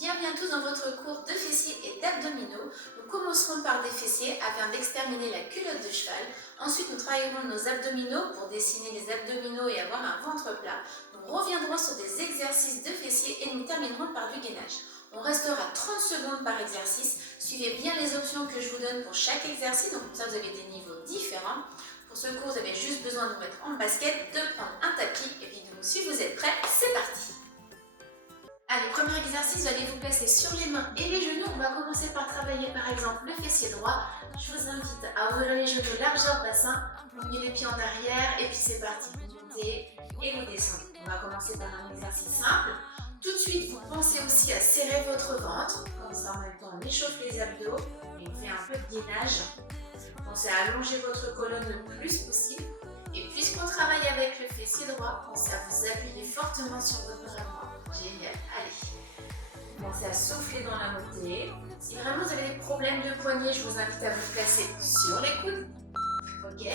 Bienvenue à tous dans votre cours de fessiers et d'abdominaux. Nous commencerons par des fessiers afin d'exterminer la culotte de cheval. Ensuite, nous travaillerons nos abdominaux pour dessiner les abdominaux et avoir un ventre plat. Nous reviendrons sur des exercices de fessiers et nous terminerons par du gainage. On restera 30 secondes par exercice. Suivez bien les options que je vous donne pour chaque exercice. Donc comme ça, vous avez des niveaux différents. Pour ce cours, vous avez juste besoin de vous mettre en basket, de prendre un tapis et puis donc, si vous êtes prêts, c'est parti. Allez, premier exercice, vous allez vous placer sur les mains et les genoux. On va commencer par travailler par exemple le fessier droit. Je vous invite à ouvrir les genoux largeur bassin, vous mettez les pieds en arrière et puis c'est parti. Vous montez et vous descendez. On va commencer par un exercice simple. Tout de suite, vous pensez aussi à serrer votre ventre. Comme ça, en même temps, on échauffe les abdos et on fait un peu de gainage. Pensez à allonger votre colonne le plus possible. Et puisqu'on travaille avec le fessier droit, pensez à vous appuyer fortement sur votre bras droit. Génial, allez. Commencez à souffler dans la montée. Si vraiment vous avez des problèmes de poignet, je vous invite à vous placer sur les coudes. Ok.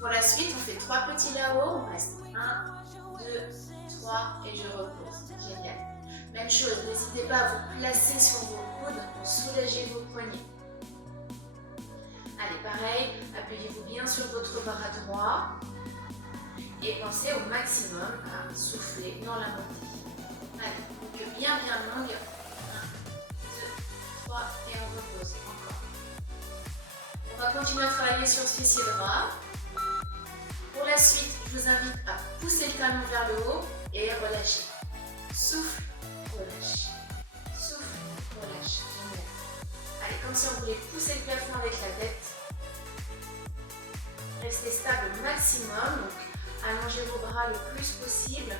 Pour la suite, on fait 3 petits là-haut. On reste 1, 2, 3 et je repose. Génial. Même chose, n'hésitez pas à vous placer sur vos coudes pour soulager vos poignets. Allez, pareil, appuyez-vous bien sur votre bras droit et pensez au maximum à souffler dans la montée. Allez, donc bien longue. 1, 2, 3 et on repose encore. On va continuer à travailler sur ce fessier droit. Pour la suite, je vous invite à pousser le talon vers le haut et relâcher. Souffle, relâche. Souffle, relâche. Génial. Allez, comme si on voulait pousser le plafond avec la tête. Restez stable au maximum. Donc, allongez vos bras le plus possible.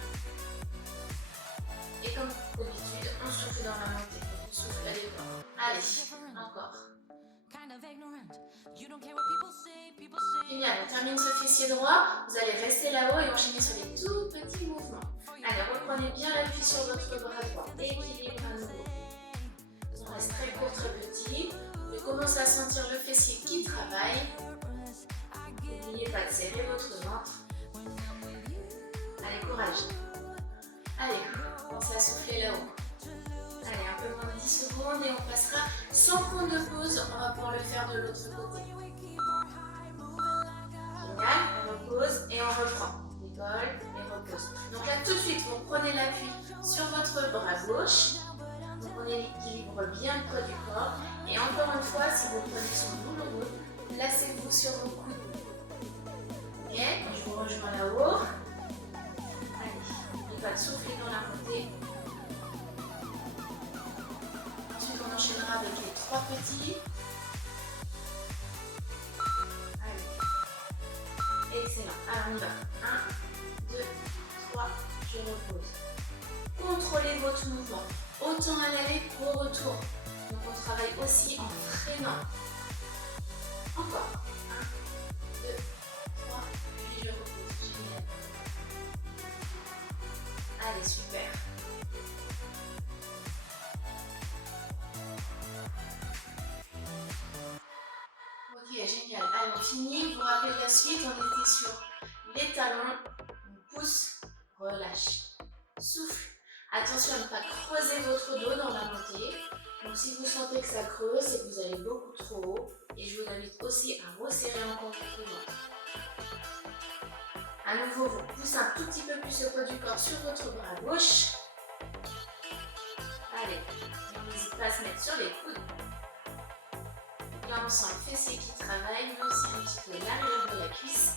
Et comme d'habitude, on souffle dans la montée. On souffle à l'épaule. Allez, encore. Génial, on termine ce fessier droit. Vous allez rester là-haut et enchaîner sur des tout petits mouvements. Allez, reprenez bien l'appui sur votre bras droit. Équilibre à nouveau. On reste très court, très petit. Vous commencez à sentir le fessier qui travaille. N'oubliez pas de serrer votre ventre. Allez, courage. Allez, commencez à souffler là-haut. Allez, un peu moins de 10 secondes et on passera sans compte de pause. On va pouvoir le faire de l'autre côté. Génial, on repose et on reprend. Décolle et repose. Donc là, tout de suite, vous prenez l'appui sur votre bras gauche. Vous prenez l'équilibre bien près du corps. Et encore une fois, si vos poignets sont douloureux, placez-vous sur vos coudes. Ok, je vous rejoins là-haut. Allez, n'oubliez pas de souffler dans la montée. Ensuite, on enchaînera avec les 3 petits. Allez. Excellent. Alors, on y va. 1, 2, 3, je repose. Contrôlez votre mouvement. Autant à l'aller qu'au retour. Donc, on travaille aussi en freinant. Encore. 1, 2, 3, puis je repose. Génial. Allez, super. Ok, génial. Allez, on finit. Vous vous rappelez la suite, on était sur les talons. On pousse, relâche. Souffle. Attention à ne pas creuser votre dos dans la montée. Donc si vous sentez que ça creuse, c'est que vous allez beaucoup trop haut. Et je vous invite aussi à resserrer encore votre ventre. À nouveau, vous poussez un tout petit peu plus le poids du corps sur votre bras gauche. Allez, on n'hésite pas à se mettre sur les coudes. Là, on sent le fessier qui travaille, mais aussi un petit peu l'arrière de la cuisse.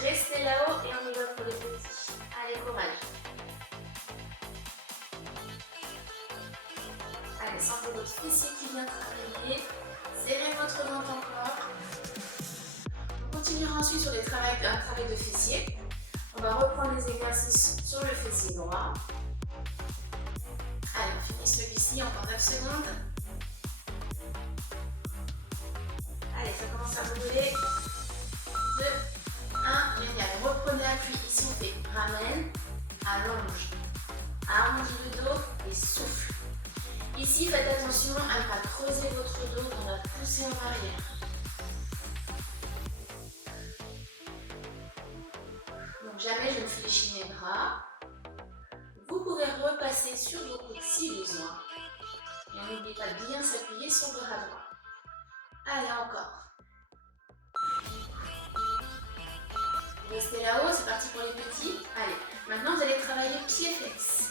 Restez là-haut et on y va pour les petits. Allez, courage. Allez, sentez votre fessier qui vient travailler. Serrez votre ventre encore. On continuera ensuite sur un travail de fessier. On va reprendre les exercices sur le fessier droit. Allez, on finit celui-ci, encore 9 secondes. Allez, ça commence à brûler. 2, 1, génial. Reprenez appui. Ici, on fait ramène, allonge. Allonge le dos et souffle. Ici, faites attention à ne pas creuser votre dos dans la poussée en arrière. Donc jamais je ne fléchis mes bras. Vous pouvez repasser sur vos coudes si besoin. Et n'oubliez pas de bien s'appuyer sur le bras droit. Allez, encore. Restez là-haut, c'est parti pour les petits. Allez, maintenant vous allez travailler pied flex.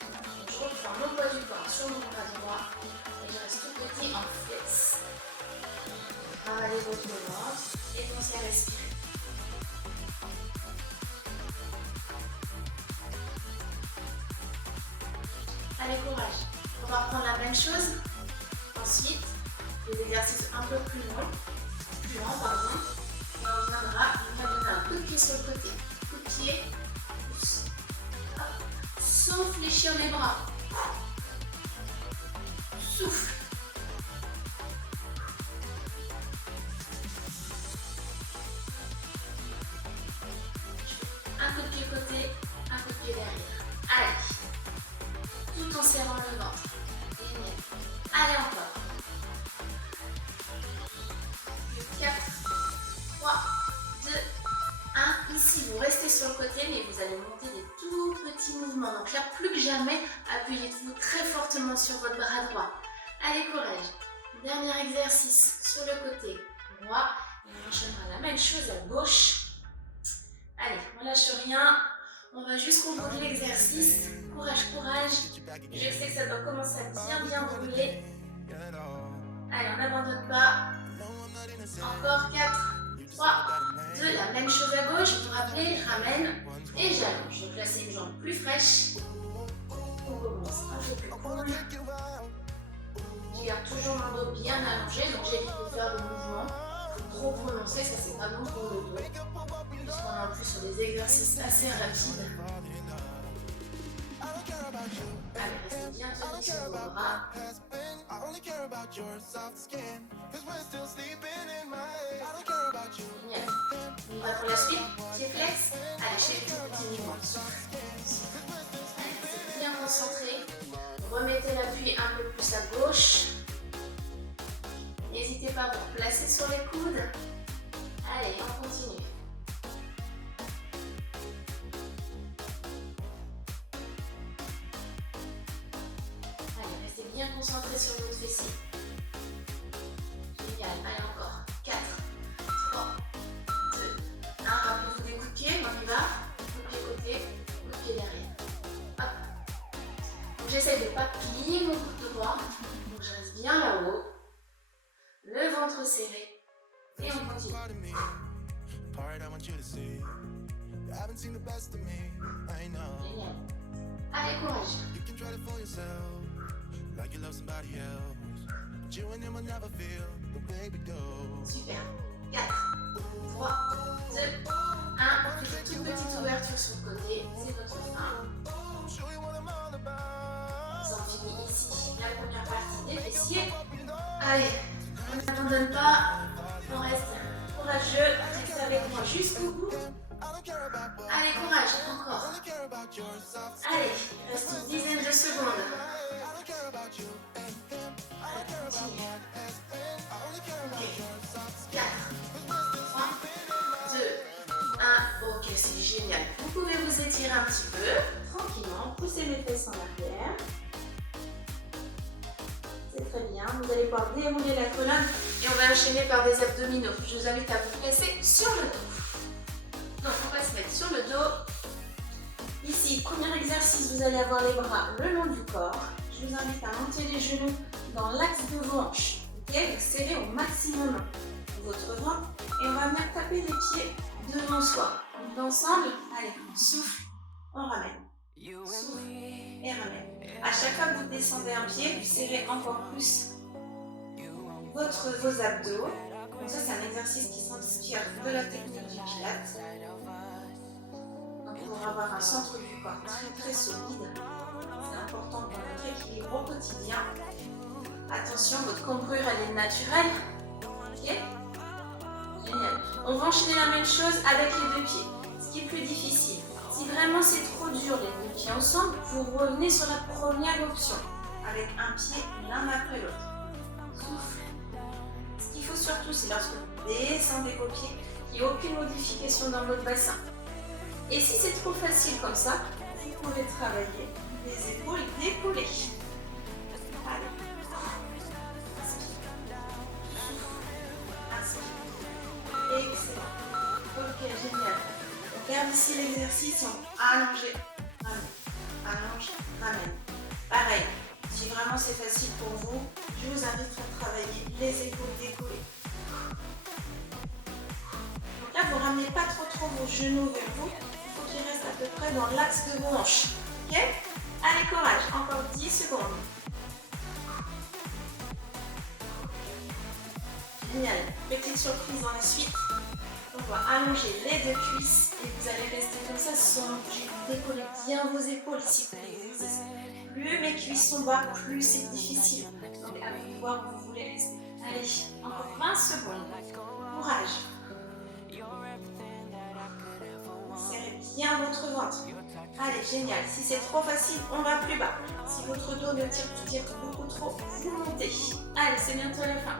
Donc, je reprends mon poids du corps sur mon bras droit et je reste tout petit en flex. Travaillez votre ventre et pensez à respirer. Allez, courage. On va reprendre la même chose. Ensuite, des exercices un peu plus longs, pardon. Et on va donner un coup de pied sur le côté. Coup de pied, pouce. Hop. Sans fléchir les bras. Souffle. Un coup de pied côté, un coup de pied derrière. Allez. Tout en serrant le ventre. Génial. Allez, encore. 4, 3, 2, 1. Ici, vous restez sur le côté, mais vous allez monter des tout petits mouvements. Donc là, plus que jamais, appuyez-vous très fortement sur votre bras droit. Allez, courage. Dernier exercice sur le côté droit. Et on enchaînera la même chose à gauche. Allez, on lâche rien. On va juste contrôler l'exercice. Courage, courage. Je sais que ça doit commencer à bien brûler. Allez, on n'abandonne pas. Encore 4, 3, 2. La même chose à gauche. Vous vous rappelez, ramène et j'allonge. Donc là, c'est une jambe plus fraîche. On commence un peu plus cool. Je garde toujours mon dos bien allongé. Donc j'évite de faire des mouvements trop prononcés. Ça, c'est pas bon pour le dos. Puisqu'on est en plus sur des exercices assez rapides. Allez, restez bien tenus sur vos bras. Génial. On va pour la suite. Pied flex. Allez, chez les petits mouvements. Allez, restez bien concentré. Remettez l'appui un peu plus à gauche. N'hésitez pas à vous placer sur les coudes. Allez, on continue. Bien concentré sur votre fessier. Génial. Allez, encore. 4, 3, 2, 1. Rappelez-vous des coups de pied. On y va. Coup de pied côté, coup de pied derrière. Hop. Donc, j'essaie de ne pas plier mon coude droit. Donc, je reste bien là-haut. Le ventre serré. Et on continue. Génial. Allez, courage. Super. 4, 3, 2, 1. Toute petite ouverture sur le côté. C'est votre fin. Vous en finissez ici la première partie des fessiers. Allez, on n'abandonne pas. On reste courageux. Restez avec moi jusqu'au bout. Allez, courage. Encore. Allez, il reste une dizaine de secondes. Continue. Ok. 4, 3, 2, 1. Ok, c'est génial. Vous pouvez vous étirer un petit peu, tranquillement. Poussez les fesses en arrière. C'est très bien. Vous allez pouvoir dérouler la colonne et on va enchaîner par des abdominaux. Je vous invite à vous placer sur le dos. Donc, on va se mettre sur le dos. Ici, premier exercice, vous allez avoir les bras le long du corps. Je vous invite à monter les genoux dans l'axe de vos hanches. Ok, donc serrez au maximum votre ventre et on va venir taper les pieds devant soi. Donc ensemble, allez, souffle, on ramène. Souffle et ramène. À chaque fois que vous descendez un pied, vous serrez encore plus vos abdos. Donc ça, c'est un exercice qui s'inspire de la technique du Pilates. Donc pour avoir un centre du corps très très solide, c'est important pour notre équilibre au quotidien. Attention, votre cambrure elle est naturelle. Ok? Génial. On va enchaîner la même chose avec les deux pieds. Ce qui est plus difficile. Si vraiment c'est trop dur les deux pieds ensemble, vous revenez sur la première option. Avec un pied l'un après l'autre. Souffle. Ce qu'il faut surtout, c'est lorsque vous descendez vos pieds, qu'il n'y ait aucune modification dans votre bassin. Et si c'est trop facile comme ça, vous pouvez travailler les épaules décollées. Allez. appréciez l'exercice, on allongez, ramène, allonge, ramène. Pareil, si vraiment c'est facile pour vous, je vous invite à travailler les épaules décollées. Donc là, vous ne ramenez pas trop vos genoux vers vous. Il faut qu'ils restent à peu près dans l'axe de vos hanches. Ok? Allez, courage. Encore 10 secondes. Génial. Petite surprise dans la suite. On va allonger les deux cuisses et vous allez rester comme ça sans bouger. Décollez bien vos épaules ici pour l'exercice. Plus mes cuisses sont bas, plus c'est difficile. Donc à vous de voir où vous voulez rester. Allez, encore 20 secondes. Courage. Serrez bien votre ventre. Allez, génial. Si c'est trop facile, on va plus bas. Si votre dos ne tire beaucoup trop, vous montez. Allez, c'est bientôt la fin.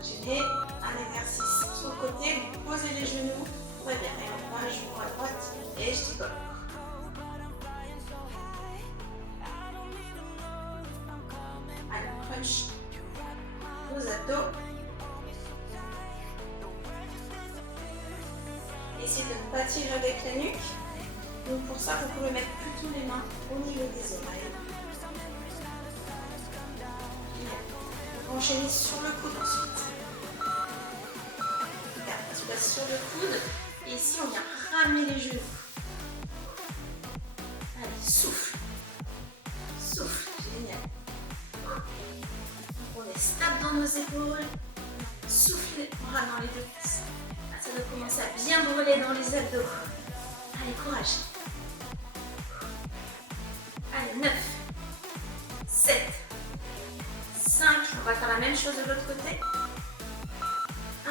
Enchaîner un exercice sur le côté, vous posez les genoux, très bien, et on va genou à droite et je décolle. Allez, crunch vos abdos. Essayez de ne pas tirer avec la nuque. Donc pour ça, vous pouvez mettre plutôt les mains au niveau des oreilles. On va enchaîner sur le coude ensuite. Tu passes sur le coude et ici on vient ramener les genoux. Allez, souffle. Souffle, génial. On est stable dans nos épaules. Souffle en ramenant les deux cuisses. Ça doit commencer à bien brûler dans les abdos. Allez, courage. Allez, 9, 7, 5. On va faire la même chose de l'autre côté. 1,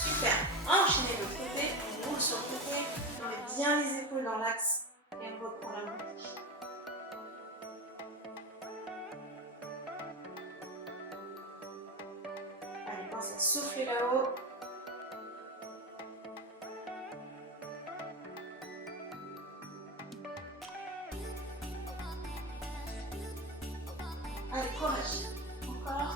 super. Enchaînez de l'autre côté. On roule sur le côté. On met bien les épaules dans l'axe. Et on reprend la montée. Allez, pensez à souffler là-haut. Allez, courage. Encore.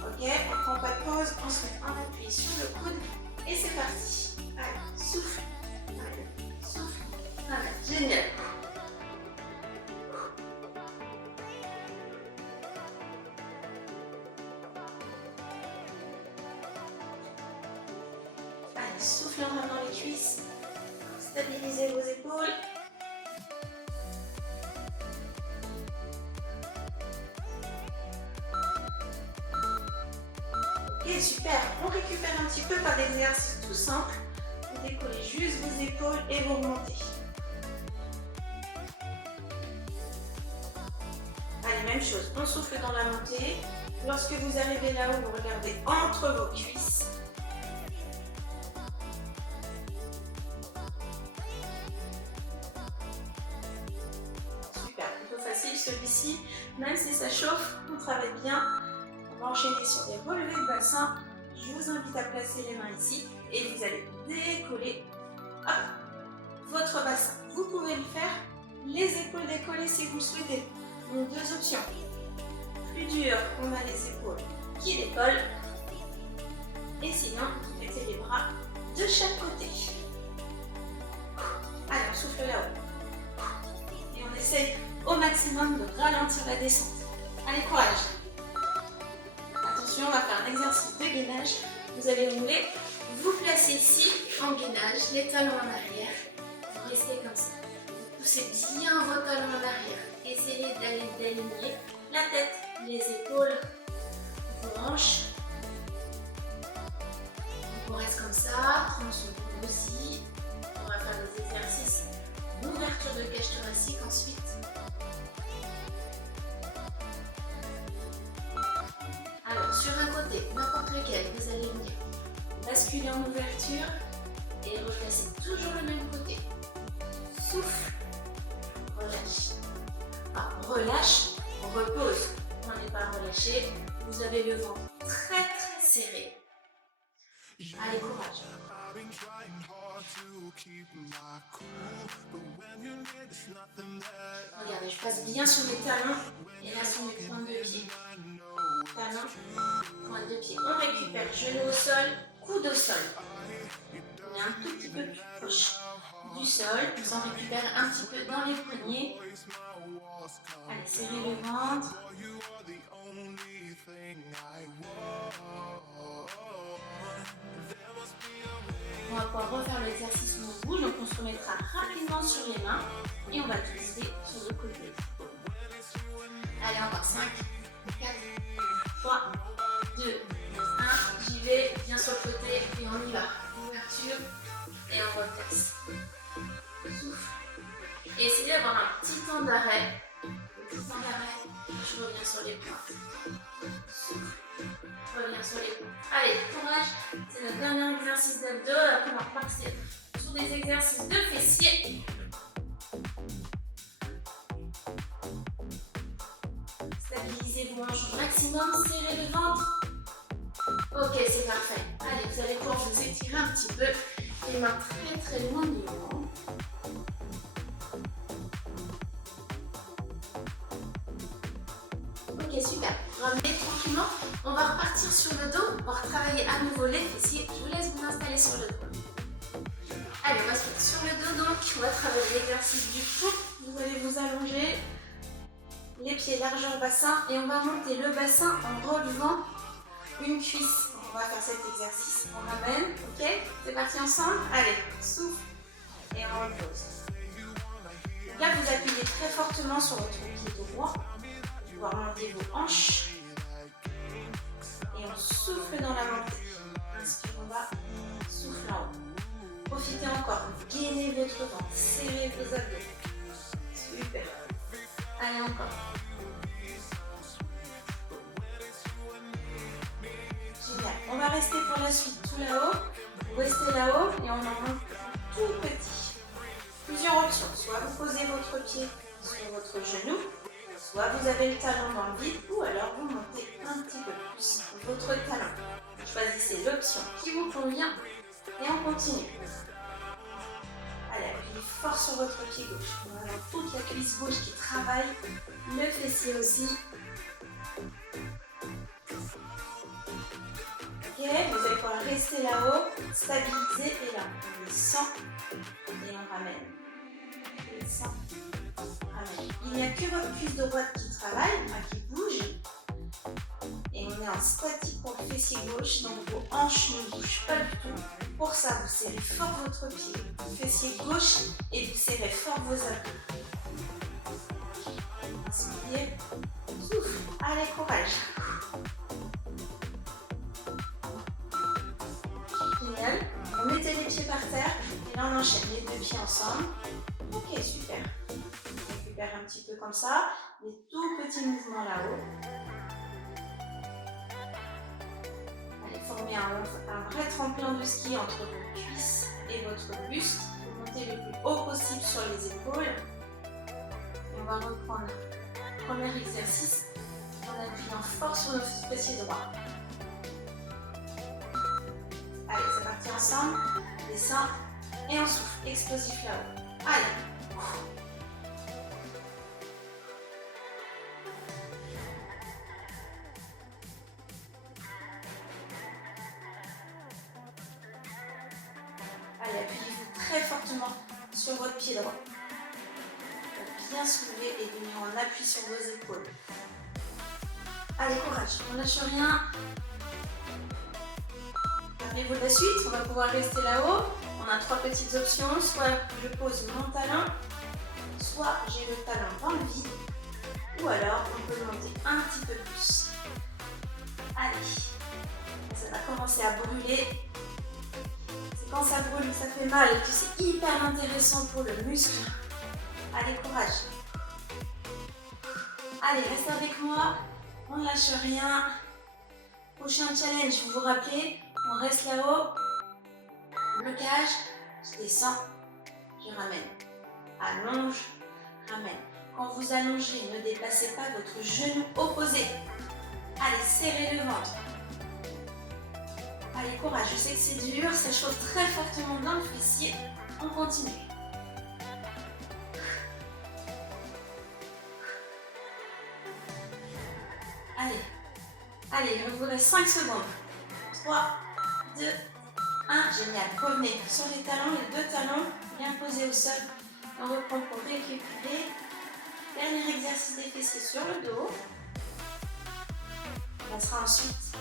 Ok, on prend pas de pause. On se met un appui sur le coude. Et c'est parti. Allez, souffle. Allez, souffle. Allez, génial. Allez, soufflez en ramenant les cuisses. Stabilisez vos épaules. Ok, super. On récupère un petit peu par des exercices tout simples. Vous décollez juste vos épaules et vous remontez. Allez, même chose. On souffle dans la montée. Lorsque vous arrivez là-haut, vous regardez entre vos cuisses. Super, plutôt facile celui-ci. Même si ça chauffe, on travaille bien. On va enchaîner sur des relevés de bassin. Je vous invite à placer les mains ici et vous allez décoller votre bassin. Vous pouvez le faire les épaules décollées si vous le souhaitez. Donc deux options. Plus dur, on a les épaules qui décollent. Et sinon, vous mettez les bras de chaque côté. Allez, on souffle là-haut. Et on essaye au maximum de ralentir la descente. Allez, courage. Attention, on va faire un exercice de gainage. Vous allez rouler, vous placez ici en gainage, les talons en arrière. Vous restez comme ça. Vous poussez bien vos talons en arrière. Essayez d'aligner la tête, les épaules, vos hanches. On reste comme ça, prendre son coude aussi. On va faire des exercices d'ouverture de cage thoracique ensuite. Alors, sur un côté, n'importe lequel, vous allez venir basculer en ouverture et replacer toujours le même côté. Souffle, relâche. Enfin, relâche, on repose. On n'est pas relâché. Vous avez le ventre très très serré. Allez, courage. Regardez, je passe bien sur mes talons et là sur mes pointes de pied. talon, pointe de pied. On récupère genou au sol, coude au sol. On est un tout petit peu plus proche du sol. On s'en récupère un petit peu dans les poignets. Allez, serrez le ventre. On va pouvoir refaire l'exercice où on bouge. Donc on se remettra rapidement sur les mains et on va twister sur le côté. Allez, encore 5, 4, 3, 2, 1. J'y vais, bien sur le côté et on y va. Ouverture et on replace. Souffle. Et essayez d'avoir un petit temps d'arrêt. Petit temps d'arrêt. Je reviens sur les pointes. Souffle. Je reviens sur les pointes. Allez, courage. C'est notre dernier exercice d'abdos. Après, on va repasser sur des exercices de fessiers. Stabilisez vos hanches au maximum. Serrez le ventre. Ok, c'est parfait. Allez, vous allez pouvoir vous étirer un petit peu. Les mains très très loin du ventre. Ok, super. Ramenez tranquillement. On va repartir sur le dos. On va retravailler à nouveau les fessiers. Je vous laisse vous installer sur le dos. Allez, on va se mettre sur le dos donc. On va travailler l'exercice du fond. Vous allez vous allonger. Les pieds largeur bassin. Et on va monter le bassin en relevant une cuisse. On va faire cet exercice. On ramène. Ok, c'est parti ensemble. Allez, souffle. Et on repose. Là, vous appuyez très fortement sur votre pied droit. Vous pouvez monter vos hanches. Et on souffle dans la montée. Inspire en bas, souffle en haut. Profitez encore. Gainez votre ventre. Serrez vos abdos. Super. Allez, encore. Génial. On va rester pour la suite tout là-haut. Vous restez là-haut et on en monte tout petit. Plusieurs options. Soit vous posez votre pied sur votre genou, soit vous avez le talon dans le vide, ou alors vous montez un petit peu plus votre talon. Choisissez l'option qui vous convient et on continue. Allez, appuyez fort sur votre pied gauche. On a toute la cuisse gauche qui travaille, le fessier aussi. Ok, vous allez pouvoir rester là-haut, stabiliser et là, on descend et on ramène. On descend, ramène. Il n'y a que votre cuisse droite qui travaille, qui bouge. Et on est en statique pour le fessier gauche, donc vos hanches ne bougent pas du tout. Pour ça, vous serrez fort votre pied, fessier gauche, et vous serrez fort vos abdos. Inspirez, souffle, allez, courage. Génial. On mettait les pieds par terre, et là on enchaîne les deux pieds ensemble. Ok, super. On récupère un petit peu comme ça, des tout petits mouvements là-haut. Formez un vrai tremplin de ski entre vos cuisses et votre buste. Vous montez le plus haut possible sur les épaules. Et on va reprendre le premier exercice en appuyant fort sur notre fessier droit. Allez, c'est parti ensemble. Descend et on souffle. Explosif là-haut. Allez. Allez, appuyez-vous très fortement sur votre pied droit. Bien soulever et venir en appui sur vos épaules. Allez, courage, on ne lâche rien. Rappelez-vous de la suite, on va pouvoir rester là-haut. On a trois petites options, soit je pose mon talon, soit j'ai le talon dans le vide, ou alors on peut monter un petit peu plus. Allez, ça va commencer à brûler. Quand ça brûle, ça fait mal et que c'est hyper intéressant pour le muscle. Allez, courage. Allez, restez avec moi. On ne lâche rien. Prochain challenge, vous vous rappelez, on reste là-haut. Blocage, je descends, je ramène. Allonge, ramène. Quand vous allongez, ne déplacez pas votre genou opposé. Allez, serrez le ventre. Allez, courage, je sais que c'est dur, ça chauffe très fortement dans le fessier. On continue. Allez, Allez, il vous reste 5 secondes. 3, 2, 1. Génial. Revenez sur les talons, les deux talons bien posés au sol. On reprend pour récupérer. Dernier exercice des fessiers sur le dos. On passera ensuite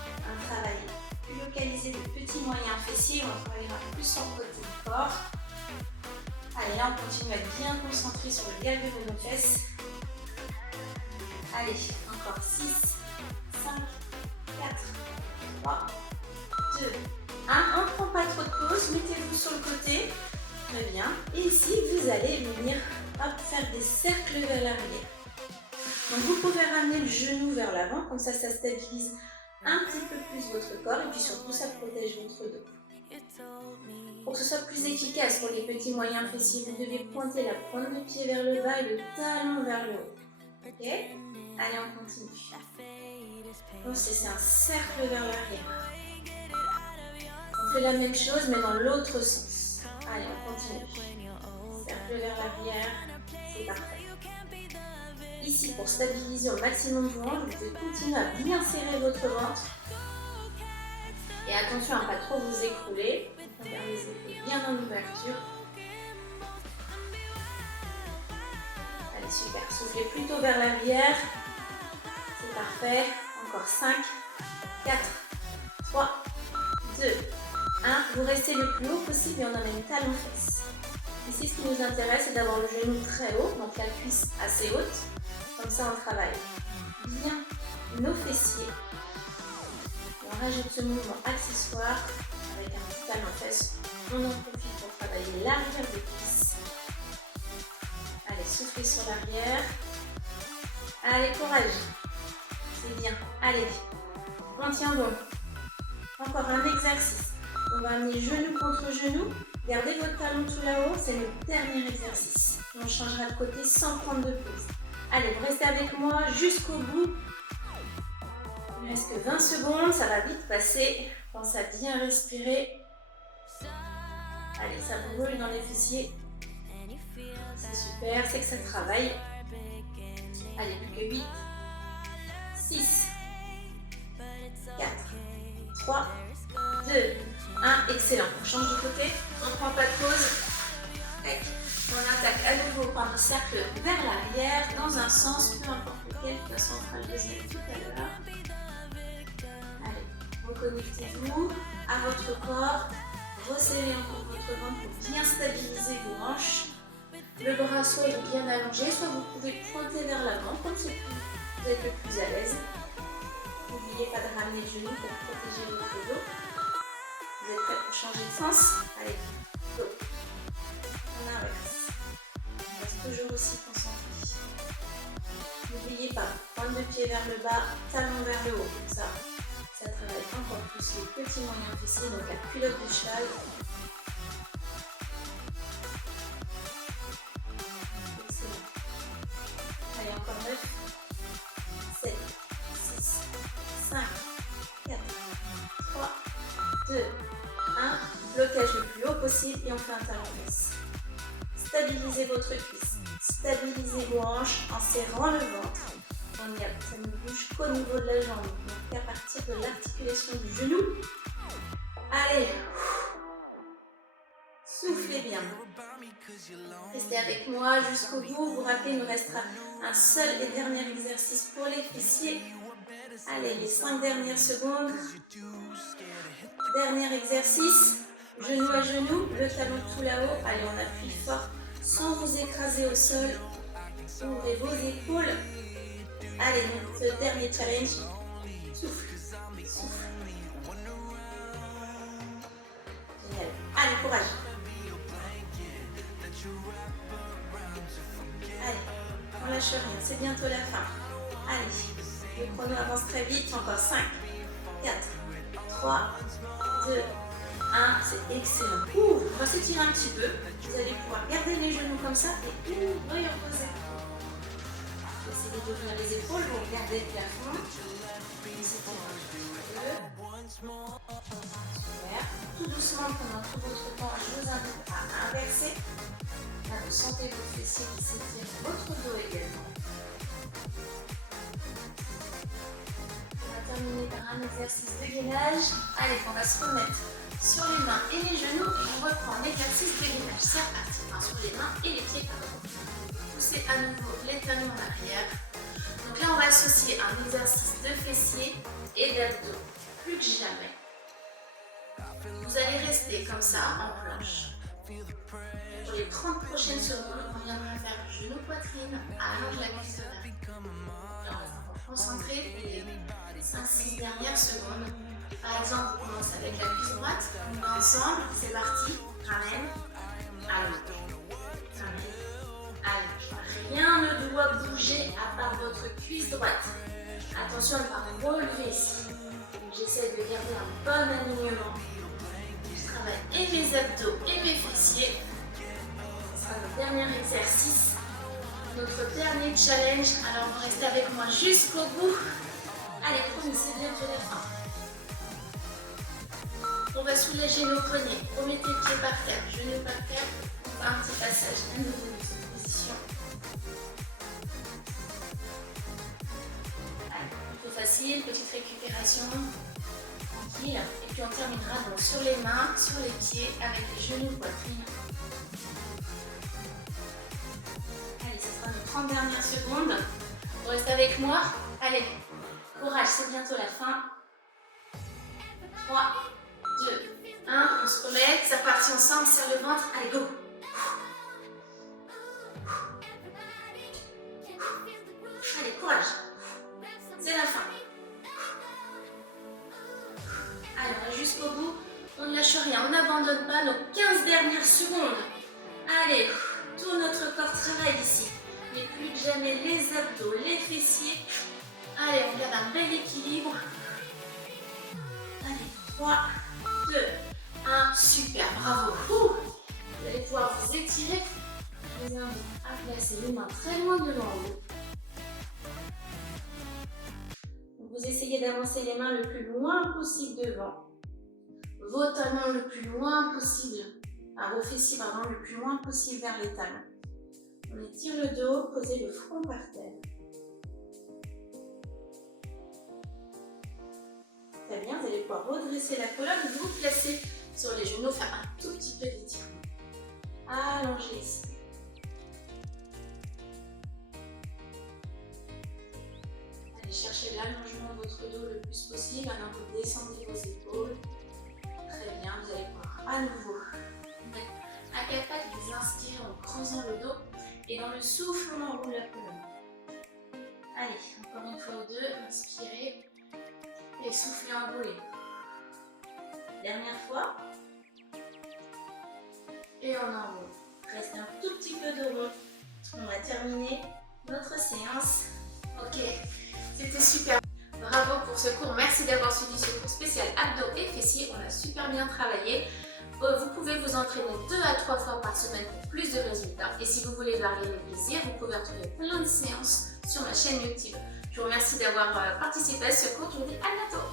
un travail plus localisé de petits moyens fessiers. On travaillera plus sur le côté du corps. Allez, là on continue à être bien concentré sur le galbe de nos fesses. Allez, encore 6, 5, 4, 3, 2, 1. On ne prend pas trop de pause, mettez-vous sur le côté. Très bien. Et ici, vous allez venir faire des cercles vers l'arrière. Donc vous pouvez ramener le genou vers l'avant, comme ça stabilise un petit peu plus votre corps et puis surtout ça protège votre dos. Pour que ce soit plus efficace pour les petits moyens fessiers, vous devez pointer la pointe de pied vers le bas et le talon vers le haut. Ok? Allez, on continue. Donc c'est un cercle vers l'arrière. On fait la même chose mais dans l'autre sens. Allez, on continue. Cercle vers l'arrière, c'est parfait. Ici, pour stabiliser au maximum vos hanches, vous pouvez continuer à bien serrer votre ventre. Et attention à ne pas trop vous écrouler. On garde les épaules bien en ouverture. Allez, super. Soufflez plutôt vers l'arrière. C'est parfait. Encore 5, 4, 3, 2, 1. Vous restez le plus haut possible et on emmène talon-fesse. Ici, ce qui nous intéresse, c'est d'avoir le genou très haut, donc la cuisse assez haute. Comme ça, on travaille bien nos fessiers. Et on rajoute ce mouvement accessoire avec un petit talon-fesse. On en profite pour travailler l'arrière des cuisses. Allez, soufflez sur l'arrière. Allez, courage. C'est bien. Allez, on tient bon. Encore un exercice. On va amener genou contre genou. Gardez votre talon tout là-haut. C'est le dernier exercice. On changera de côté sans prendre de pause. Allez, vous restez avec moi jusqu'au bout. Il ne reste que 20 secondes, ça va vite passer. Pensez à bien respirer. Allez, ça brûle dans les fessiers. C'est super, c'est que ça travaille. Allez, plus que 8, 6, 4, 3, 2, 1. Excellent. On change de côté, on ne prend pas de pause. On attaque à nouveau par un cercle vers l'arrière, dans un sens, peu importe lequel, de toute façon on fera le deuxième tout à l'heure. Allez, reconnectez-vous à votre corps, resserrez encore votre ventre pour bien stabiliser vos hanches. Le bras soit est bien allongé, soit vous pouvez pointer vers l'avant, comme vous êtes le plus à l'aise. N'oubliez pas de ramener le genou pour protéger votre dos. Vous êtes prêts pour changer de sens? Allez, go. On inverse. On reste toujours aussi concentré. N'oubliez pas, pointe de pied vers le bas, talon vers le haut. Comme ça travaille encore plus les petits moyens fessiers, donc la culotte de cheval. Excellent. Allez, encore 9, 7, 6, 5, 4, 3, 2, 1. Blocage le plus haut possible et on fait un talon-fesse. Stabilisez votre cuisse, stabilisez vos hanches en serrant le ventre. Ça ne bouge qu'au niveau de la jambe, donc à partir de l'articulation du genou. Allez, soufflez bien. Restez avec moi jusqu'au bout. Vous rappelez, il nous restera un seul et dernier exercice pour les fessiers. Allez, les 5 dernières secondes. Dernier exercice, genou à genou, le talon tout là-haut. Allez, on appuie fort sans vous écraser au sol. Ouvrez vos épaules. Allez, donc ce dernier challenge. Souffle, souffle. Génial. Allez, courage. Allez, on lâche rien, c'est bientôt la fin. Allez, le chrono avance très vite. Encore 5, 4, 3, 2, 1. C'est excellent. On va s'étirer un petit peu. Vous allez pouvoir garder les genoux comme ça et ouvrir vos épaules. Essayez d'ouvrir les épaules, vous regardez le plafond. Super. Tout doucement, pendant tout votre temps, je vous invite à inverser. Là, vous sentez vos fessiers qui s'étirent, votre dos également. terminer par un exercice de gainage. Allez, on va se remettre sur les mains et les genoux et on reprend l'exercice de gainage. C'est reparti. Enfin, sur les mains et les pieds, pardon. Poussez à nouveau les talons en arrière. Donc là, on va associer un exercice de fessiers et d'abdos, plus que jamais. Vous allez rester comme ça, en planche. Pour les 30 prochaines secondes, on viendra faire genou, poitrine, allonge la cuisse de l'arrière. Là, on va concentrer les 5-6 dernières secondes. Par exemple, on commence avec la cuisse droite, on va ensemble, c'est parti. Ramène, allonge. Ramène, allonge. Rien ne doit bouger à part votre cuisse droite. Attention à ne pas relever ici. J'essaie de garder un bon alignement. Je travaille et mes abdos et mes fessiers. Ce sera notre dernier exercice. Notre dernier challenge. Alors, vous restez avec moi jusqu'au bout. Allez, promis, c'est bientôt la fin. On va soulager nos poignets. Remettez les pieds par terre, genoux par terre. On va un petit passage à nouveau dans cette position. Facile, petite récupération, tranquille, et puis on terminera donc sur les mains, sur les pieds, avec les genoux, poitrine. Allez, ce sera nos 30 dernières secondes. Vous restez avec moi. Allez, courage, c'est bientôt la fin. 3, 2, 1, on se remet, c'est reparti ensemble, serre le ventre, allez go. Allez, courage. C'est la fin. Allez, on va jusqu'au bout. On ne lâche rien, on n'abandonne pas nos 15 dernières secondes. Allez, tout notre corps travaille ici. Mais plus que jamais les abdos, les fessiers. Allez, on garde un bel équilibre. Allez, 3, 2, 1. Super, bravo. Vous allez pouvoir vous étirer. Je vous invite à placer les mains très loin de l'en haut. Vous essayez d'avancer les mains le plus loin possible devant. Vos talons le plus loin possible. Vos fessiers, pardon, le plus loin possible vers les talons. On étire le dos, posez le front par terre. Très bien, vous allez pouvoir redresser la colonne et vous placer sur les genoux, faire un tout petit peu d'étirement. Allongez ici. Cherchez l'allongement de votre dos le plus possible, alors vous descendez vos épaules. Très bien, vous allez pouvoir à nouveau mettre à quatre pattes, vous inspirez en creusant le dos et dans le souffle, on enroule la colonne. Allez, encore une fois ou deux, inspirez et soufflez, enroulez. Dernière fois. Et on enroule. Reste un tout petit peu de rond. On va terminer notre séance. Ok. C'était super. Bravo pour ce cours. Merci d'avoir suivi ce cours spécial abdos et fessiers. On a super bien travaillé. Vous pouvez vous entraîner 2 à 3 fois par semaine pour plus de résultats. Et si vous voulez varier les plaisirs, vous pouvez retrouver plein de séances sur ma chaîne YouTube. Je vous remercie d'avoir participé à ce cours. Je vous dis à bientôt.